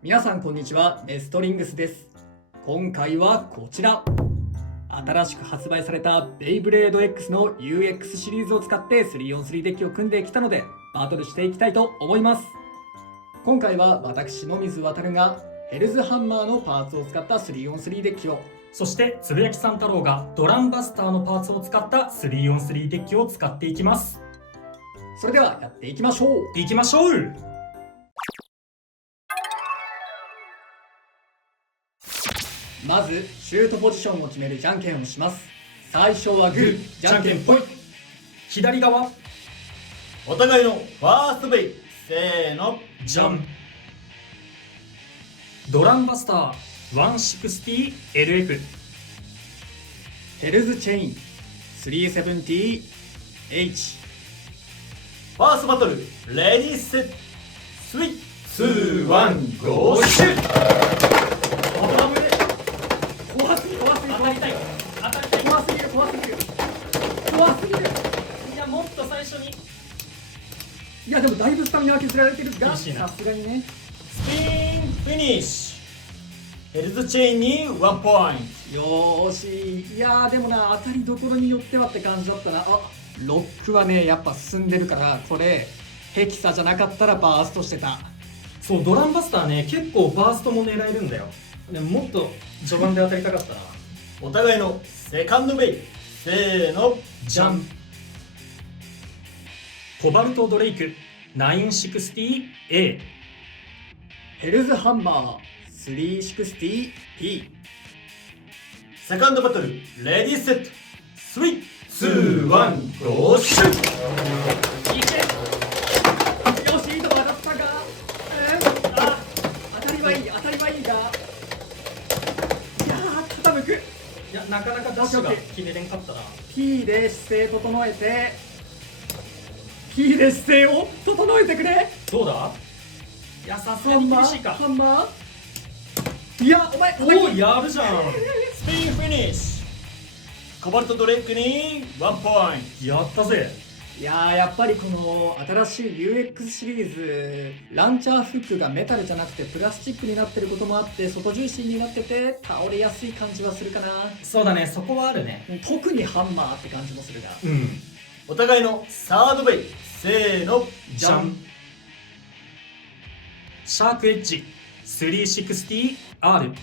皆さんこんにちは、メストリングスです。今回はこちら、新しく発売されたベイブレード X の UX シリーズを使って 3on3 デッキを組んできたのでバトルしていきたいと思います。今回は私野水航がヘルズハンマーのパーツを使った 3on3 デッキを、そしてつぶやきさん太郎がドランバスターのパーツを使った 3on3 デッキを使っていきます。それではやっていきましょう。行きましょう。まずシュートポジションを決めるじゃんけんをします。最初はグー、じゃんけんぽい。左側お互いのファーストベイ、せーの、じゃん。ドランバスター 160LF ヘルズチェイン 370H。 ファーストバトル、レディーセット、スリー、ツー、ワン、ゴーシュー。怖すぎる当たりたい怖すぎる怖すぎる。いや、もっと最初にいやでもだいぶスタミナは削られてるが、厳しいなさすがにね。スピンフィニッシュ。ヘルズチェインにワンポインよーし、いやーでもな、当たりどころによってはって感じだったな。あ、ロックはねやっぱ進んでるから、これヘキサじゃなかったらバーストしてた。そう、ドランバスターね、結構バーストも狙えるんだよ。でももっと序盤で当たりたかったな。ト。お互いのセカンドベイ、せーの、じゃん。コバルトドレイク 960A ヘルズハンマー 360P。 セカンドバトル、レディーセット、スリー、ツー、ワン、ゴーシュー。いけ、よし、いいとこ当たったが、あ、当たりはいいが、いやー傾く。いや、なかなかダッシュが決めれんかったな。 P で姿勢整えて、P で姿勢を整えてくれ。どうだ。いや、さすがにハンマー厳しいか。ハンマー、いやお前おお、やるじゃん。スピンフィニッシュ。コバルトドレイクにワンポイント。やったぜ。いやー、やっぱりこの新しい UX シリーズ、ランチャーフックがメタルじゃなくてプラスチックになってることもあって、外重心になってて倒れやすい感じはするかな。そうだね、そこはあるね。特にハンマーって感じもするが、うん。お互いのサードベイ、せーの、じゃん。シャークエッジ 360R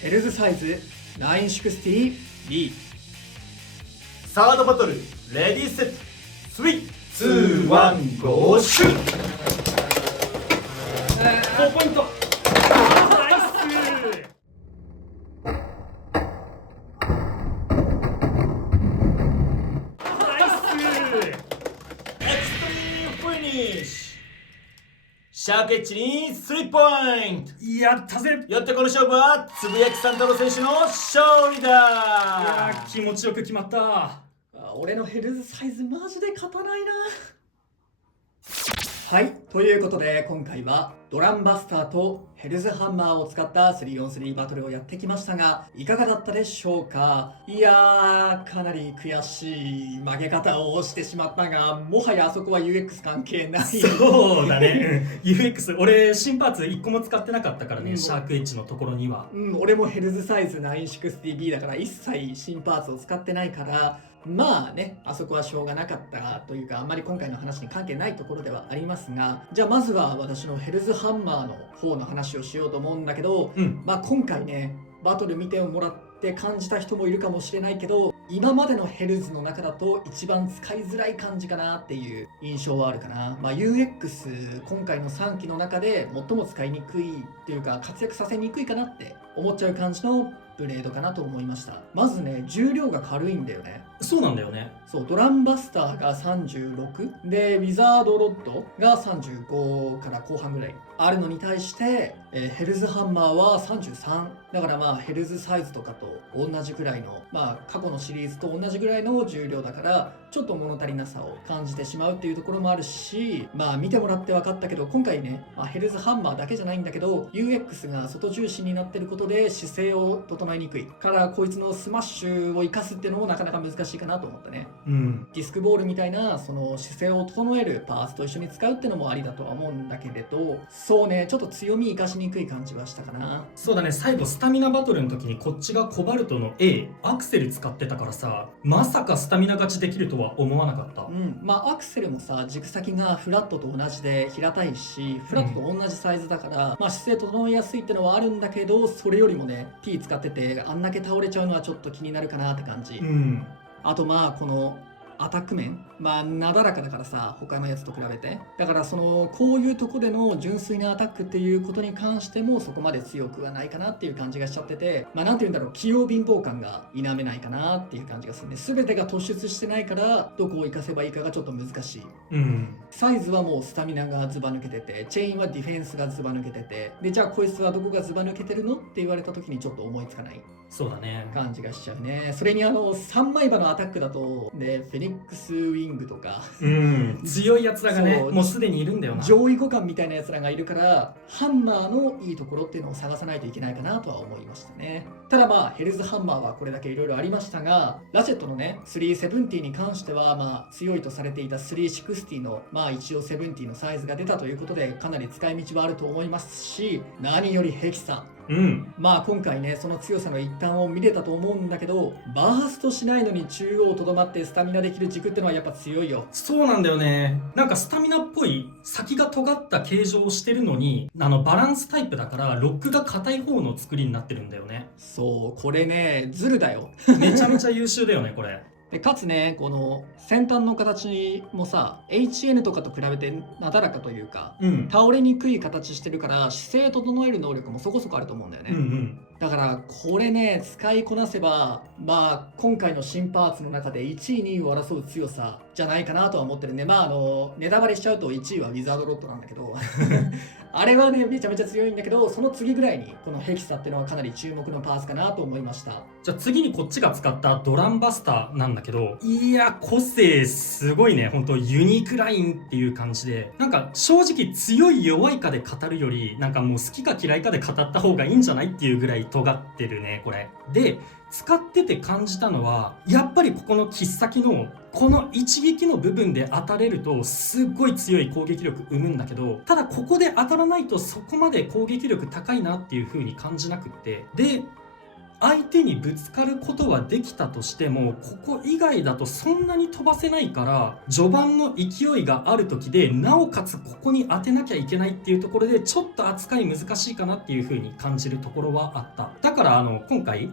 ヘルズサイズ 960B。 サードバトル、レディーセット、スリー、ツー、ワン、ゴーシュー。4ポイント。ナイス。エクストリームフィニッシュ。シャークエッジにスリーポイント。やったぜ。よってこの勝負はつぶやきさん太郎選手の勝利いやだ。ー、気持ちよく決まった。俺のヘルズサイズマジで勝たないな。はい、ということで今回はドランバスターとヘルズハンマーを使った 3on3 バトルをやってきましたが、いかがだったでしょうか。いやー、かなり悔しい負け方をしてしまったが、もはやあそこは UX 関係ない。そうだね。UX、俺新パーツ1個も使ってなかったからね、うんシャークエッジのところには。俺もヘルズサイズ 960B だから一切新パーツを使ってないから、まあね、あそこはしょうがなかったというか、あんまり今回の話に関係ないところではありますが、じゃあまずは私のヘルズハンマーの方の話をしようと思うんだけど、まあ今回ね、バトル見てもらって感じた人もいるかもしれないけど、今までのヘルズの中だと一番使いづらい感じかなっていう印象はあるかな。まあ UX、今回の3期の中で最も使いにくいっていうか、活躍させにくいかなって思っちゃう感じのブレードかなと思いました。まずね、重量が軽いんだよね。そうなんだよね。そう、ドランバスターが36で、ウィザードロッドが35から後半ぐらいあるのに対して、ヘルズハンマーは33だから、まあヘルズサイズとかと同じぐらいの、まあ過去のシリーズと同じぐらいの重量だから、ちょっと物足りなさを感じてしまうっていうところもあるし、まあ見てもらって分かったけど、今回ね、ヘルズハンマーだけじゃないんだけど、 UX が外重心になってることで姿勢を整えにくいから、こいつのスマッシュを生かすっていうのもなかなか難ししいかなと思ったね。うんディスクボールみたいなその姿勢を整えるパーツと一緒に使うってのもありだとは思うんだけれど、そうね、ちょっと強み生かしにくい感じはしたかな。そうだね、最後スタミナバトルの時にこっちがコバルトの A アクセル使ってたからさ、まさかスタミナ勝ちできるとは思わなかった。まあアクセルもさ、軸先がフラットと同じで平たいし、フラットと同じサイズだから、まあ姿勢整えやすいってのはあるんだけど、それよりもね P 使っててあんだけ倒れちゃうのはちょっと気になるかなって感じ。あとまあこのアタック面、まあなだらかだからさ、他のやつと比べて、だからそのこういうとこでの純粋なアタックっていうことに関してもそこまで強くはないかなっていう感じがしちゃってて、まあなんていうんだろう、器用貧乏感が否めないかなっていう感じがするね。全てが突出してないからどこを活かせばいいかがちょっと難しい。サイズはもうスタミナがズバ抜けてて、チェーンはディフェンスがズバ抜けてて、でじゃあこいつはどこがズバ抜けてるのって言われた時にちょっと思いつかないそうだね。感じがしちゃうね。それに3枚刃のアタックだとね、フェニックスウィングとか強いやつらがね、そうもうすでにいるんだよな。上位互換みたいなやつらがいるから、ハンマーのいいところっていうのを探さないといけないかなとは思いましたね。ただまあヘルズハンマーはこれだけいろいろありましたが、ラチェットのね370に関してはまあ強いとされていた360のまあ一応70のサイズが出たということで、かなり使い道はあると思いますし、何よりヘキさん、まあ今回ねその強さの一端を見れたと思うんだけど、バーストしないのに中央とどまってスタミナできる軸ってのはやっぱ強いよ。そうなんだよね。なんかスタミナっぽい先が尖った形状をしてるのに、バランスタイプだからロックが硬い方の作りになってるんだよね。そう、これねズルだよめちゃめちゃ優秀だよねこれ。でかつね、この先端の形もさ HN とかと比べてなだらかというか、倒れにくい形してるから姿勢整える能力もそこそこあると思うんだよね。だからこれね使いこなせば、まあ今回の新パーツの中で1位2位を争う強さじゃないかなとは思ってるね。まあネタバレしちゃうと1位はウィザードロッドなんだけどあれはねめちゃめちゃ強いんだけど、その次ぐらいにこのヘキサっていうのはかなり注目のパーツかなと思いました。じゃあ次にこっちが使ったドランバスターなんだけど、いや個性すごいね。本当ユニークラインっていう感じで、なんか正直強い弱いかで語るより、なんかもう好きか嫌いかで語った方がいいんじゃないっていうぐらい尖ってるねこれで。使ってて感じたのは、やっぱりここの切っ先のこの一撃の部分で当たれるとすっごい強い攻撃力生むんだけど、ただここで当たらないとそこまで攻撃力高いなっていう風に感じなくって、で相手にぶつかることはできたとしても、ここ以外だとそんなに飛ばせないから、序盤の勢いがある時でなおかつここに当てなきゃいけないっていうところでちょっと扱い難しいかなっていう風に感じるところはあった。だから今回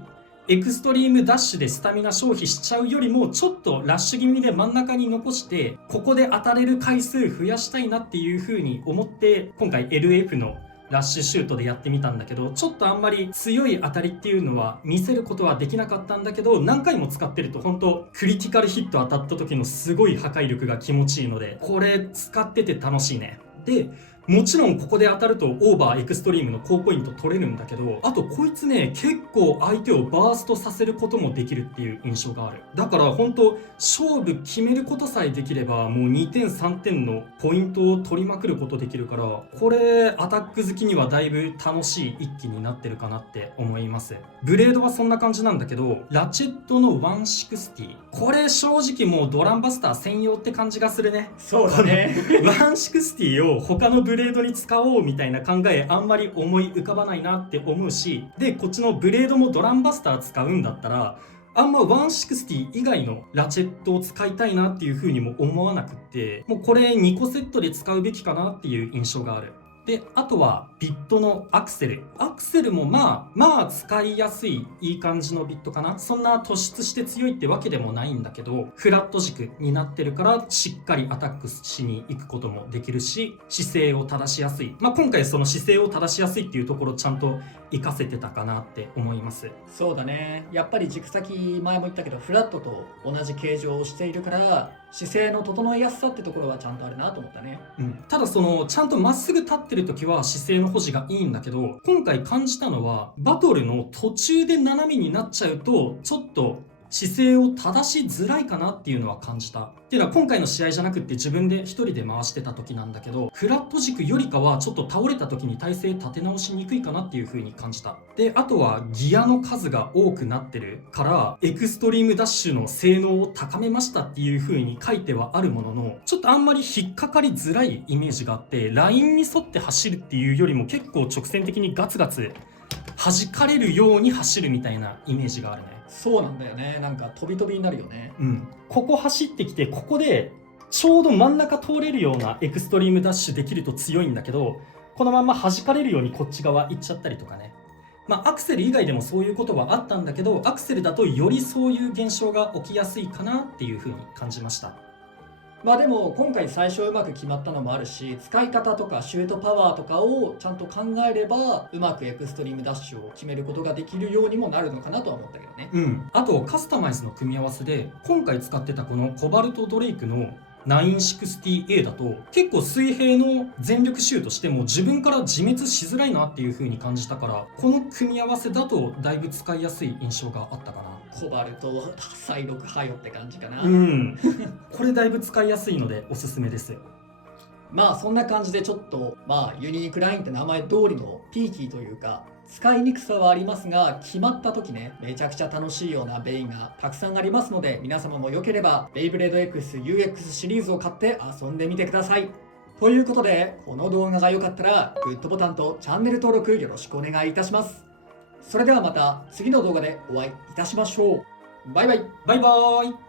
エクストリームダッシュでスタミナ消費しちゃうよりも、ちょっとラッシュ気味で真ん中に残してここで当たれる回数増やしたいなっていう風に思って、今回 LF のラッシュシュートでやってみたんだけど、ちょっとあんまり強い当たりっていうのは見せることはできなかったんだけど、何回も使ってると本当クリティカルヒット当たった時のすごい破壊力が気持ちいいので、これ使ってて楽しいね。でもちろんここで当たるとオーバーエクストリームの高ポイント取れるんだけど、あとこいつね結構相手をバーストさせることもできるっていう印象がある。だから本当勝負決めることさえできればもう2点3点のポイントを取りまくることできるから、これアタック好きにはだいぶ楽しい一機になってるかなって思います。ブレードはそんな感じなんだけど、ラチェットの160、これ正直もうドランバスター専用って感じがするね。そうだね160を他のブレードに使おうみたいな考えあんまり思い浮かばないなって思うし、でこっちのブレードもドランバスター使うんだったらあんま160以外のラチェットを使いたいなっていう風にも思わなくって、もうこれ2個セットで使うべきかなっていう印象がある。であとはビットのアクセルもまあ使いやすいいい感じのビットかな。そんな突出して強いってわけでもないんだけど、フラット軸になってるからしっかりアタックしに行くこともできるし、姿勢を正しやすい。今回その姿勢を正しやすいっていうところちゃんと活かせてたかなって思います。そうだね、やっぱり軸先前も言ったけどフラットと同じ形状をしているから姿勢の整えやすさってところはちゃんとあるなと思ったね。ただちゃんとまっすぐ立ってる時は姿勢の保持がいいんだけど、今回感じたのはバトルの途中で斜めになっちゃうとちょっと姿勢を正しづらいかなっていうのは感じた。っていうのは今回の試合じゃなくって自分で一人で回してた時なんだけど、フラット軸よりかはちょっと倒れた時に体勢立て直しにくいかなっていう風に感じた。で、あとはギアの数が多くなってるからエクストリームダッシュの性能を高めましたっていう風に書いてはあるものの、ちょっとあんまり引っかかりづらいイメージがあって、ラインに沿って走るっていうよりも結構直線的にガツガツ弾かれるように走るみたいなイメージがあるね。そうなんだよね。なんか飛び飛びになるよね。ここ走ってきて、ここでちょうど真ん中通れるようなエクストリームダッシュできると強いんだけど、このまま弾かれるようにこっち側行っちゃったりとかね。アクセル以外でもそういうことはあったんだけど、アクセルだとよりそういう現象が起きやすいかなっていう風に感じました。でも今回最初うまく決まったのもあるし、使い方とかシュートパワーとかをちゃんと考えればうまくエクストリームダッシュを決めることができるようにもなるのかなとは思ったけどね。あとカスタマイズの組み合わせで今回使ってたこのコバルトドレイクの 960A だと結構水平の全力シュートしても自分から自滅しづらいなっていう風に感じたから、この組み合わせだとだいぶ使いやすい印象があったかな。コバルト再録はよって感じかな。これだいぶ使いやすいのでおすすめです。そんな感じでちょっとユニークラインって名前通りのピーキーというか使いにくさはありますが、決まった時ねめちゃくちゃ楽しいようなベイがたくさんありますので、皆様もよければベイブレード XUX シリーズを買って遊んでみてください。ということで、この動画が良かったらグッドボタンとチャンネル登録よろしくお願いいたします。それではまた次の動画でお会いいたしましょう。バイバイ。バイバーイ。